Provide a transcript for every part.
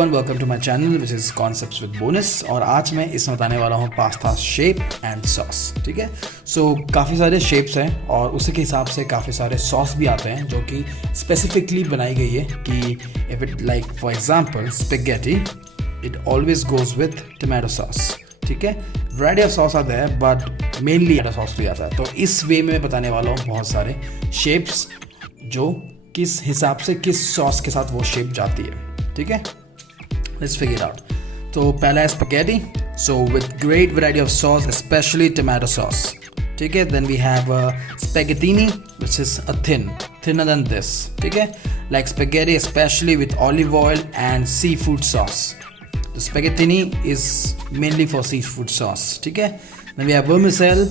everyone, welcome to my channel which is Concepts with Bonus। और आज मैं इसमें बताने वाला हूँ पास्ता शेप एंड सॉस। ठीक है, सो काफ़ी सारे शेप्स हैं और उसी के हिसाब से काफ़ी सारे सॉस भी आते हैं जो कि स्पेसिफिकली बनाई गई है कि if it like for example spaghetti, it always goes with tomato sauce. ठीक है, वैरायटी ऑफ सॉस आता है बट मेनली टोमेटो सॉस भी आता है। तो इस वे में मैं बताने वाला हूँ बहुत सारे शेप्स जो किस हिसाब से किस सॉस के साथ वो शेप जाती है। ठीक है, लेट्स फिगर आउट। तो पहला है spaghetti, so with great variety of sauce specially tomato sauce. ठीक है, then we have spaghettini which is a thinner than this. ठीक है, like spaghetti specially with olive oil and sea food sauce. The spaghettini is mainly for seafood sauce. ठीक है, then we have vermicelli,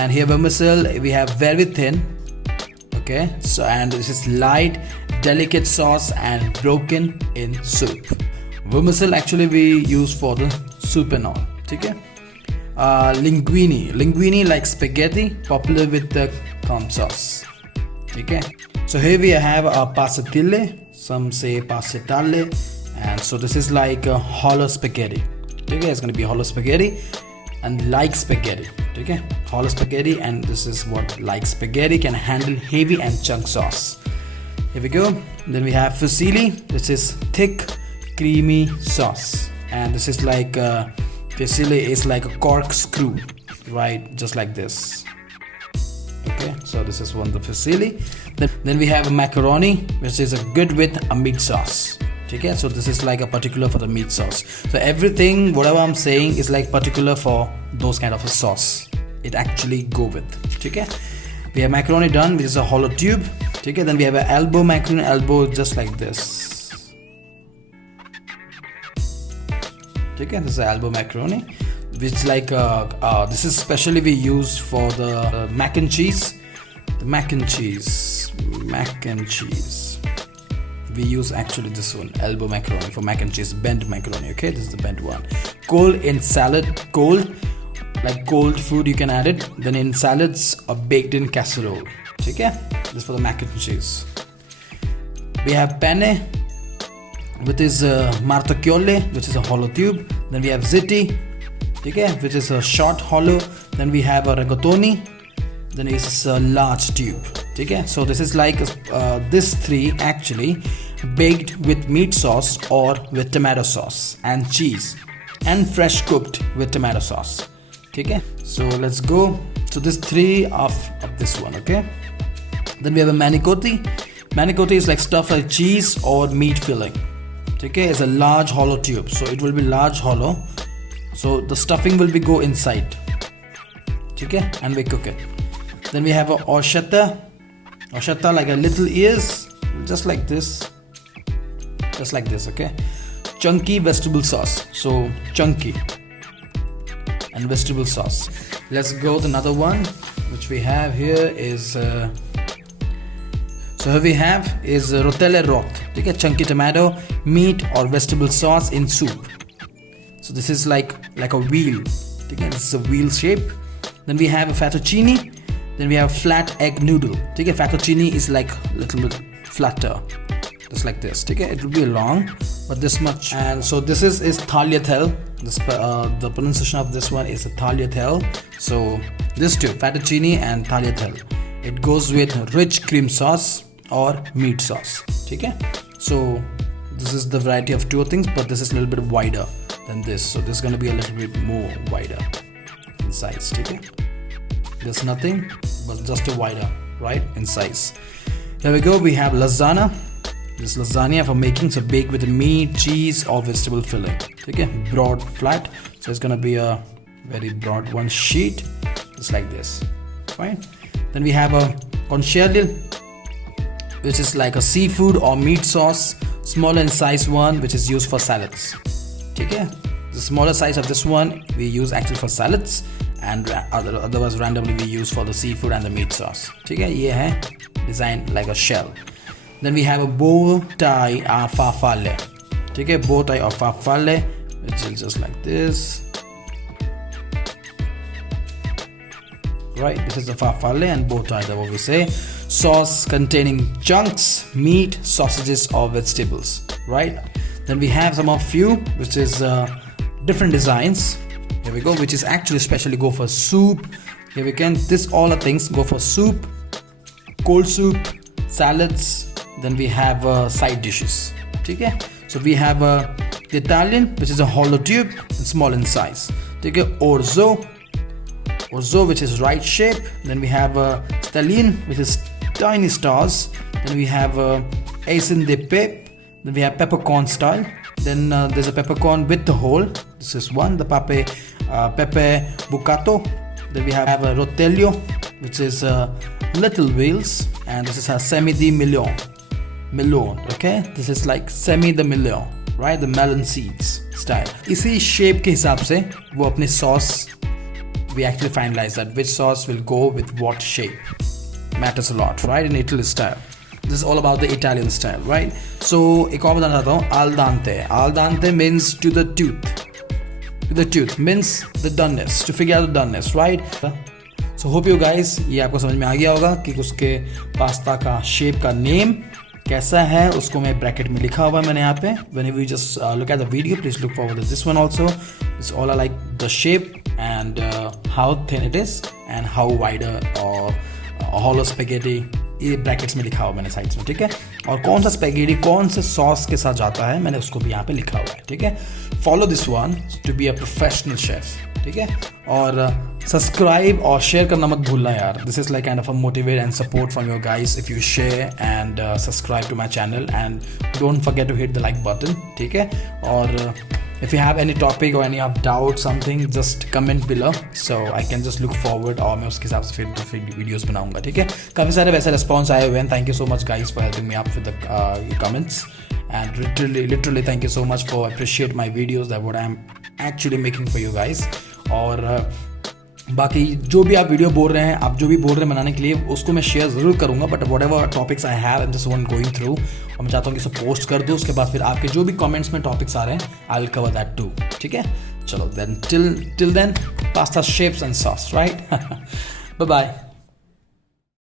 and here vermicelli we have very thin. Okay, so and this is light, delicate sauce and broken in soup. Vermicelli actually we use for the soup and all. ठीक है, linguine like spaghetti, popular with the crumb sauce. ठीक है, so here we have a passatelle, some say passatelle. And so this is like a hollow spaghetti. Okay, it's going to be hollow spaghetti and like spaghetti. Okay, hollow spaghetti, and this is what like spaghetti can handle heavy and chunk sauce. Here we go. Then we have fusilli, which is thick creamy sauce, and this is like fusilli is like a corkscrew, right, just like this. Okay, so this is one the fusilli. Then we have a macaroni, which is a good with a meat sauce. Okay, so this is like a particular for the meat sauce. So everything whatever I'm saying is like particular for those kind of a sauce it actually go with. Okay, we have macaroni done, which is a hollow tube. Okay, then we have an elbow macaroni, elbow just like this. Okay, this is elbow macaroni, which like this is specially we use for the mac and cheese. The mac and cheese we use actually this one, elbow macaroni for mac and cheese, bent macaroni. Okay, this is the bent one. Cold in salad, cold like cold food you can add it. Then in salads or baked in casserole. Okay, this is for the mac and cheese. We have penne, which is martocchiole, which is a hollow tube. Then we have zitti, okay, which is a short hollow. Then we have a rigatoni, then it's a large tube. Okay, so this is like this three actually baked with meat sauce or with tomato sauce and cheese and fresh cooked with tomato sauce. Okay, so let's go to this three of this one. Okay, then we have a manicotti. Manicotti is like stuff like cheese or meat filling. Okay, it's a large hollow tube, so it will be large hollow, so the stuffing will be go inside. Okay, and we cook it. Then we have a orchetta like a little ears, just like this. Okay, chunky vegetable sauce, so chunky and vegetable sauce. Let's go to another one which we have here is so here we have is rotelle rot. Okay, chunky tomato, meat or vegetable sauce in soup. So this is like a wheel. Okay, this is a wheel shape. Then we have a fettuccine. Then we have flat egg noodle. Okay, fettuccine is like a little bit flatter, just like this. Okay, it will be long, but this much. And so this is tagliatelle. The pronunciation of this one is tagliatelle. So this two, fettuccine and tagliatelle, it goes with rich cream sauce or meat sauce. Okay, so this is the variety of two things, but this is a little bit wider than this. So this is going to be a little bit more wider in size. Okay, there's nothing but just a wider, right, in size. Here we go. We have lasagna. This lasagna for making, so baked with meat, cheese or vegetable filling. Okay, broad, flat. So it's gonna be a very broad one sheet, just like this. Fine. Then we have a conchigliere, which is like a seafood or meat sauce, smaller in size one, which is used for salads. Okay, the smaller size of this one we use actually for salads, and otherwise randomly we use for the seafood and the meat sauce. Okay, ये है design like a shell. Then we have a bow tie or farfalle. Okay, bow tie or farfalle, which is just like this. Right, this is the farfalle and bow tie, that's what we say. Sauce containing chunks, meat, sausages or vegetables. Right. Then we have some of few which is different designs. Here we go, which is actually specially go for soup. Here we can, this all are things go for soup, cold soup, salads. Then we have side dishes. Okay, so we have the Italian, which is a hollow tube and small in size. Okay, orzo, which is right shape. Then we have stelline, which is tiny stars. Then we have asin de pep. Then we have peppercorn style. Then there's a peppercorn with the hole. This is one. The pepe bucato. Then we have a rotelio, which is little wheels, and this is a semi di melon. Okay, this is like semi the melon, right? The melon seeds style. इसी shape के हिसाब से वो अपने sauce, we actually finalize that which sauce will go with what shape. Matters a lot, right? In Italy style. This is all about the Italian style, right? So एक और बताना चाहता हूँ, al dente. Al dente means to the tooth. To the tooth means the doneness, to figure out the doneness, right? So hope you guys ये आपको समझ में आ गया होगा कि उसके पास्ता का शेप का नेम कैसा है, उसको मैं ब्रैकेट में लिखा हुआ है मैंने यहाँ पे. Whenever you just look at the video, please look forward to this one also. It's all like the shape and how thin it is and how wider or hollow spaghetti, ये brackets में लिखा हुआ मैंने sides में, ठीक है. और कौन सा स्पैगेटी कौन से सॉस के साथ जाता है मैंने उसको भी यहाँ पे लिखा हुआ है, ठीक है. Follow this one to be a professional chef, ठीक है. और सब्सक्राइब और शेयर करना मत भूलना यार. This is like kind of a motivate and support from your guys if you share and subscribe to my channel and don't forget to hit the like button, ठीक है. और if you have any topic or any of doubt something, just comment below so I can just look forward और मैं उसके हिसाब से फिर videos बनाऊंगा, ठीक है. काफ़ी सारे वैसे रिस्पॉन्स आए हुए हैं. Thank you so much guys for helping me out with the comments and literally thank you so much for appreciate my videos that what I am actually making for you guys. और बाकी जो भी आप video बोल रहे हैं, आप जो भी बोल रहे हैं बनाने के लिए, उसको मैं शेयर ज़रूर करूँगा. But what ever topics I have am just one going through, और मैं चाहता हूँ कि इसे पोस्ट कर दूँ. उसके बाद फिर आपके जो भी कमेंट्स में टॉपिक्स आ रहे हैं I will cover that too, ठीक है. चलो then till then pasta shapes and sauce, right. Bye bye.